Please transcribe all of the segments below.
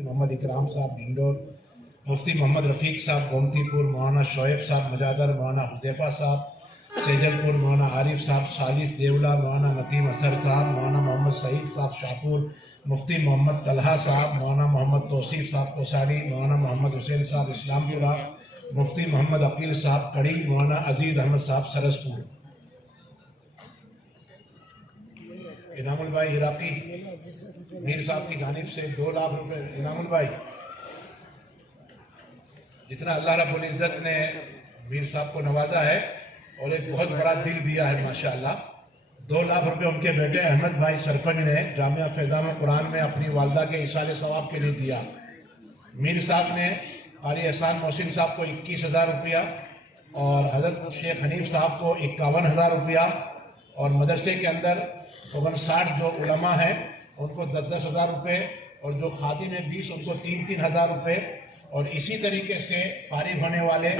मुफ्ती मोहम्मद इकराम साहब भिंडोर, मुफ्ती मोहम्मद रफ़ीक साहब गोमतीपुर, मौलाना शोएब साहब मजादर, मौलाना हुज़ैफ़ा साहब सेजलपुर, मौलाना आरिफ साहब सालिस देवला, मौलाना नतीम असर साहब, मौलाना मोहम्मद सईद साहब शाहपुर, मुफ्ती मोहम्मद तलहा साहब, मौलाना मोहम्मद तौसीफ साहब कोसाड़ी, मौलाना मोहम्मद हुसैन साहब इस्लामपुरा, मुफ्ती मोहम्मद अकील साहब कड़ी, मौलाना अजीज अहमद साहब सरसपुर। इनामुल भाई इराकी मीर साहब की जानिब से 2 लाख रुपए। इनामुल भाई, जितना अल्लाह रब्बुल इज़्ज़त ने मीर साहब को नवाजा है और एक बहुत बड़ा दिल दिया है माशाअल्लाह, 2 लाख रुपए उनके बेटे अहमद भाई सरपंच ने जामिया फैज़ान कुरान में अपनी वालदा के इसाले सवाब के लिए दिया। मीर साहब ने कारी एहसान मोहसिन साहब को 21,000 रुपया और हज़रत शेख हनीफ साहब को 51,000 रुपया और मदरसे के अंदर 59 जो उलमा हैं उनको 10,000 रुपये और जो खादिम में 20 उनको 3,000 रुपये और इसी तरीके से फारिग होने वाले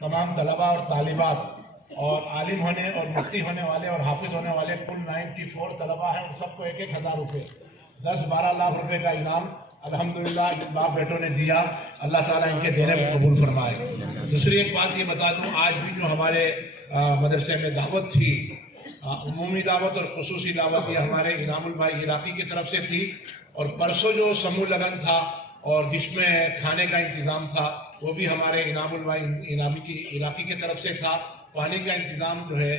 तमाम तलबा और तालिबात और आलिम होने और मुफ्ती होने वाले और हाफिज होने वाले कुल 94 तलबा हैं, उन सबको 1,000 रुपये 10-12 लाख रुपए का इनाम अल्हम्दुलिल्लाह इन बाप बेटों ने दिया। अल्लाह ताला इनके देने में कबूल फरमाए। दूसरी एक बात ये बता दूं, आज भी जो हमारे मदरसे में दावत थी, उमूमी दावत और खुसूसी दावत ये हमारे इनामुल भाई इराकी की तरफ से थी और परसों जो समूह लगन था और जिसमें खाने का इंतज़ाम था वो भी हमारे इनामुल भाई इराकी की तरफ से था। पानी का इंतज़ाम जो है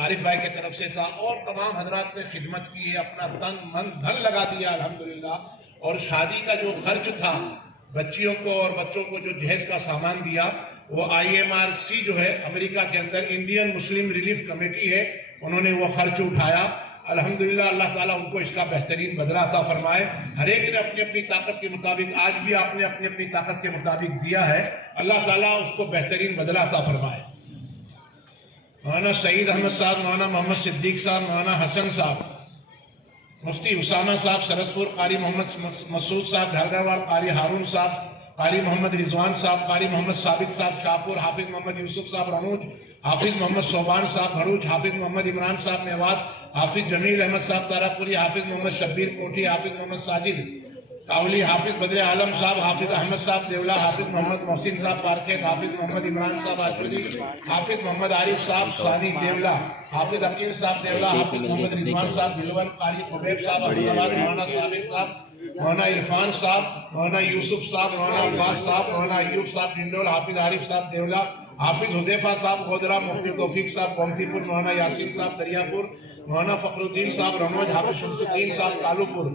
आरिफ भाई की तरफ से था और तमाम हजरात ने खिदमत की है, अपना तन मन धन लगा दिया अल्हम्दुलिल्लाह। और शादी का जो खर्च था, बच्चियों को और बच्चों को जो जहेज का सामान दिया, वो IMRC जो है अमेरिका के अंदर इंडियन मुस्लिम रिलीफ कमेटी है, उन्होंने वो खर्च उठाया। अल्हम्दुलिल्लाह अल्लाह ताला उनको इसका बेहतरीन बदला अता फरमाए। हर एक ने अपनी अपनी ताकत के मुताबिक, आज भी आपने अपनी अपनी ताकत के मुताबिक दिया है, अल्लाह ताला उसको बेहतरीन बदला अता फरमाए। मौलाना सईद अहमद साहब, मौलाना मोहम्मद सिद्दीक साहब, मौलाना हसन साहब, मुफ्ती उसामा साहब सरसपुर, कारी मोहम्मद मसूद साहब ढालगावाल, कारी हारून साहब, कारी मोहम्मद रिजवान साहब, कारी मोहम्मद साबित साहब शाहपुर, हाफिज मोहम्मद यूसुफ साहब रनूज, हाफिज मोहम्मद सोबान साहब भरूच, हाफिज मोहम्मद इमरान साहब मेवात, हाफिज जमील अहमद साहब तारापुरी, हाफिज मोहम्मद शब्बीर कोठी, हाफिज मोहम्मद साजिद कावली, हाफिज बदर आलम साहब, हाफिज अहमद साहब देवला, हाफिज मोहम्मद मोहसिन साहब पारखेत, हाफिज मोहम्मद इमरान साहब आचुली, हाफिज मोहम्मद आरिफ साहब सानी देवला, हाफिज अकील साहब देवला, हाफिज मोहम्मद रिजवान साहब बिलवन, कारी खुबैब साहब अहमदाबाद, मौलाना साबिर साहब, मौलाना इरफान साहब, मौलाना यूसुफ साहब, मौलाना अब्बास साहब, मौलाना अयूब साहब भिंडोल, हाफिज आरिफ साहब देवला, हाफिज हुज़ैफा साहब गोदरा, मुफ्ती तौफीक साहब गोमतीपुर, मौलाना यासीन साहब दरियापुर, मौलाना फखरुद्दीन साहब रमोज, हाफिज शमसुद्दीन साहब कालूपुर,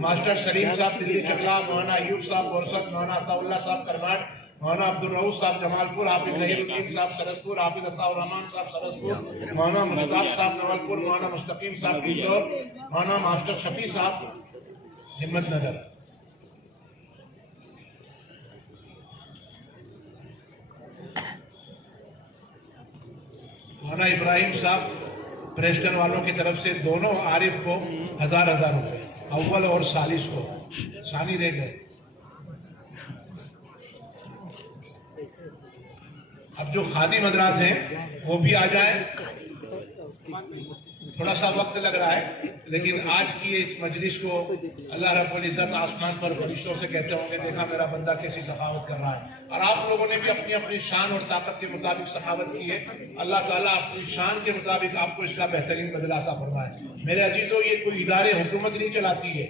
मास्टर सलीम साहब दिल्ली चकला, मौलाना अयूब साहब बोरसत, मौलाना अताउल्लाह साहब करनाट, मौलाना अब्दुल रऊफ साहब जमालपुर, हाफिज ज़हीरुद्दीन साहब सरसपुर, हाफिज अताउर रहमान साहब सरसपुर, मौलाना मुश्ताक साहब नवलपुर, मौलाना मुस्तकीम साहब बिल्लोर, मौलाना मास्टर शफी साहब हिम्मतनगर। मौलाना इब्राहिम साहब प्रेस्टन वालों की तरफ से दोनों आरिफ को 1,000 रुपए, अव्वल और सालिस को, सानी दे गए। अब जो खादिम हजरात हैं वो भी आ जाए, थोड़ा सा वक्त लग रहा है, लेकिन आज की इस मजलिस को अल्लाह रब्बुल इज़्ज़त आसमान पर फरिश्तों से कहते होंगे, देखा मेरा बंदा कैसी सखावत कर रहा है। और आप लोगों ने भी अपनी अपनी शान और ताकत के मुताबिक सखावत की है। अल्लाह ताला अपनी शान के मुताबिक आपको इसका बेहतरीन बदला अता फरमाए। मेरे अजीजों, ये कोई इदारे हुकूमत नहीं चलाती है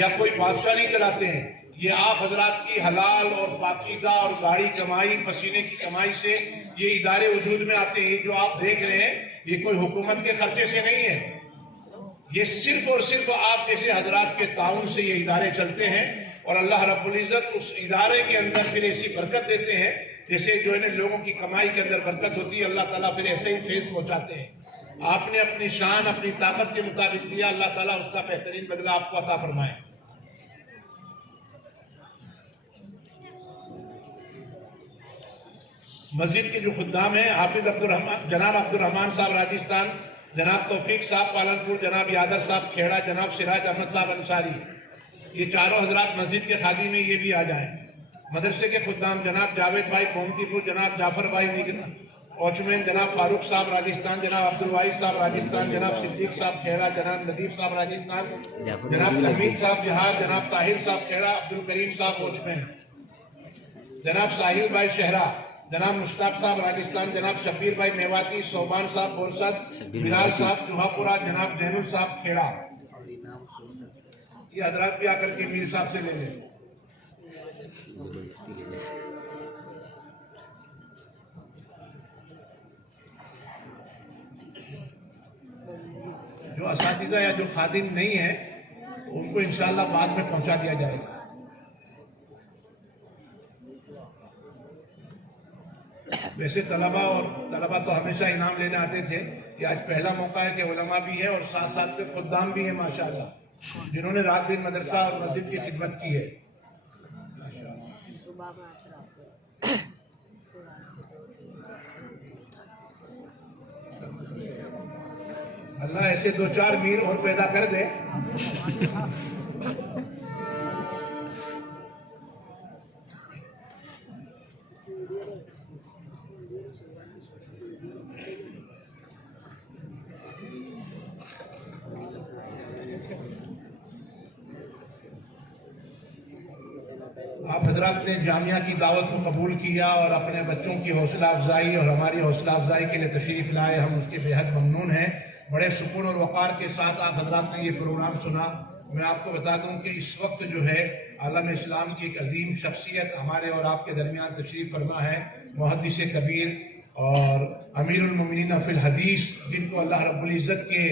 या कोई बादशाह नहीं चलाते हैं, ये आप हजरात की हलाल और पाकीज़ा और गाड़ी कमाई, पसीने की कमाई से ये इदारे वजूद में आते हैं। जो आप देख रहे हैं ये कोई हुकूमत के खर्चे से नहीं है, ये सिर्फ और सिर्फ आप जैसे हजरात के ताउन से ये इदारे चलते हैं। और अल्लाह रब्बुल इज़्ज़त उस इदारे के अंदर फिर ऐसी बरकत देते हैं, जैसे जो है ना लोगों की कमाई के अंदर बरकत होती है, अल्लाह ताला फिर ऐसे ही फैज़ पहुंचाते हैं। आपने अपनी शान अपनी ताकत के मुताबिक दिया, अल्लाह ताला उसका बेहतरीन बदला आपको अता फरमाए। मस्जिद के जो खुद्दाम हैं, हाफिज जनाब अब्दुर्रहमान साहब राजस्थान, जनाब तौफीक साहब पालनपुर, जनाब यादर साहब खेड़ा, जनाब सिराज अहमद साहब अंसारी, ये चारों हजरात मस्जिद के खादी में ये भी आ जाएं। मदरसे के खुद्दाम जनाब जावेद भाई गोमतीपुर, जनाब जाफर भाई वॉचमैन जनाब फारूक साहब राजस्थान, जनाब अब्दुल वाहिद साहब राजस्थान, जनाब सिद्दीक साहब खेड़ा, जनाब नदीफ साहब राजस्थान, जनाब तमीद साहब बिहार, जनाब ताहिर साहब खेड़ा, अब्दुल करीम साहब वॉचमैन, जनाब साहिल भाई शहरा, जनाब मुश्ताक साहब राजस्थान, जनाब शब्बीर भाई मेवाती, सोबान साहब बोरसद, बिलाल साहब चूहापुरा, जनाब जैनुल साहब खेड़ा। ये हजरात भी आकर के मीर साहब से ले लें। जो असातिज़ा या जो खादिम नहीं है उनको इंशाअल्लाह बाद में पहुंचा दिया जाएगा। वैसे तलबा तो हमेशा इनाम लेने आते थे, कि आज पहला मौका है कि उलमा भी है और साथ साथ में खुद्दाम भी है माशाअल्लाह, जिन्होंने रात दिन मदरसा और मस्जिद की खिदमत की है। अल्लाह ऐसे 2-4 मीर और पैदा कर दे। आप हजरात ने जामिया की दावत को कबूल किया और अपने बच्चों की हौसला अफजाई और हमारी हौसला अफजाई के लिए तशरीफ लाए, हम उसके बेहद ममनून हैं। बड़े सुकून और वक़ार के साथ आप हजरात ने ये प्रोग्राम सुना। मैं आपको बता दूं कि इस वक्त जो है आलम इस्लाम की एक अजीम शख्सियत हमारे और आपके दरमियान तशरीफ फरमा है, मुहद्दिस कबीर और अमीरुल मोमिनीन फिल हदीस, जिनको अल्लाह रब्बुल इज़्ज़त के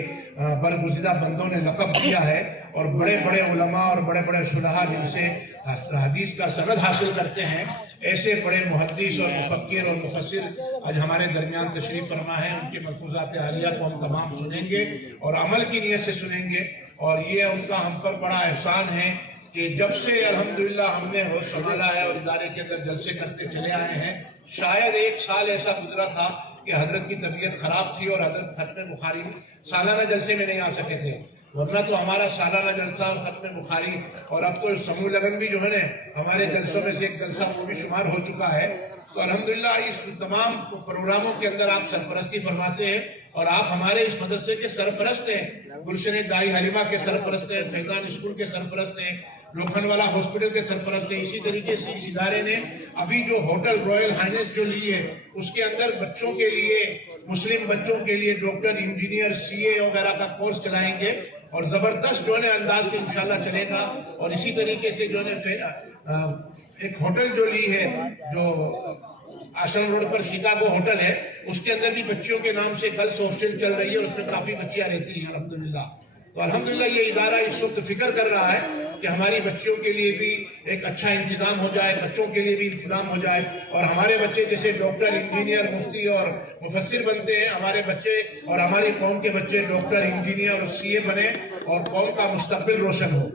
बरगुज़िदा बंदों ने लक़ब दिया है, और बड़े बड़े उलमा और बड़े बड़े सुलहा जिनसे हदीस का सनद हासिल करते हैं, ऐसे बड़े मुहद्दिस और मुफक्किर और मुफस्सिर आज हमारे दरमियान तशरीफ फरमा है। उनके मलफूज़ात आलिया को हम तमाम सुनेंगे और अमल की नीयत से सुनेंगे, और ये उनका हम पर बड़ा एहसान है कि जब से अल्हम्दुलिल्लाह हमने होश संभाला है और इदारे के अंदर जलसे करते चले आए हैं, शायद 1 साल ऐसा गुजरा था कि हजरत की तबीयत खराब थी और हजरत खत्म बुखारी सालाना जलसे में नहीं आ सके थे, वरना तो हमारा सालाना जलसा और खत्म बुखारी, और अब तो समूह लगन भी जो है ना हमारे जलसों में से एक जलसा वो भी शुमार हो चुका है। तो अल्हम्दुलिल्लाह इस तमाम प्रोग्रामों के अंदर आप सरपरस्ती फरमाते हैं और आप हमारे इस मदरसे के सरपरस्त हैं, गुलशन दाई हलीमा के सरपरस्त हैं, फैजान स्कूल के सरपरस्त हैं, लोखंडवाला हॉस्पिटल के सरपरस्त हैं। इसी तरीके से इस इदारे ने अभी जो होटल रॉयल हाइनेस जो ली है, उसके अंदर बच्चों के लिए, मुस्लिम बच्चों के लिए डॉक्टर, इंजीनियर, सीए वगैरह का कोर्स चलाएंगे और जबरदस्त जो है अंदाज से इंशाल्लाह चलेगा। और इसी तरीके से जो है एक होटल जो ली है, जो आश्रम रोड पर शिकागो होटल है, उसके अंदर भी बच्चियों के नाम से गर्ल्स हॉस्टल चल रही है, उसमें काफी बच्चियां रहती हैं अल्हम्दुलिल्लाह। तो अल्हम्दुलिल्लाह ये इदारा इस वक्त फिक्र कर रहा है कि हमारी बच्चियों के लिए भी एक अच्छा इंतजाम हो जाए, बच्चों के लिए भी इंतजाम हो जाए, और हमारे बच्चे जैसे डॉक्टर, इंजीनियर, मुफ्ती और मुफस्सिर बनते हैं, हमारे बच्चे और हमारी कौम के बच्चे डॉक्टर, इंजीनियर और सीए बने और कौम का मुस्तकबिल रोशन हो।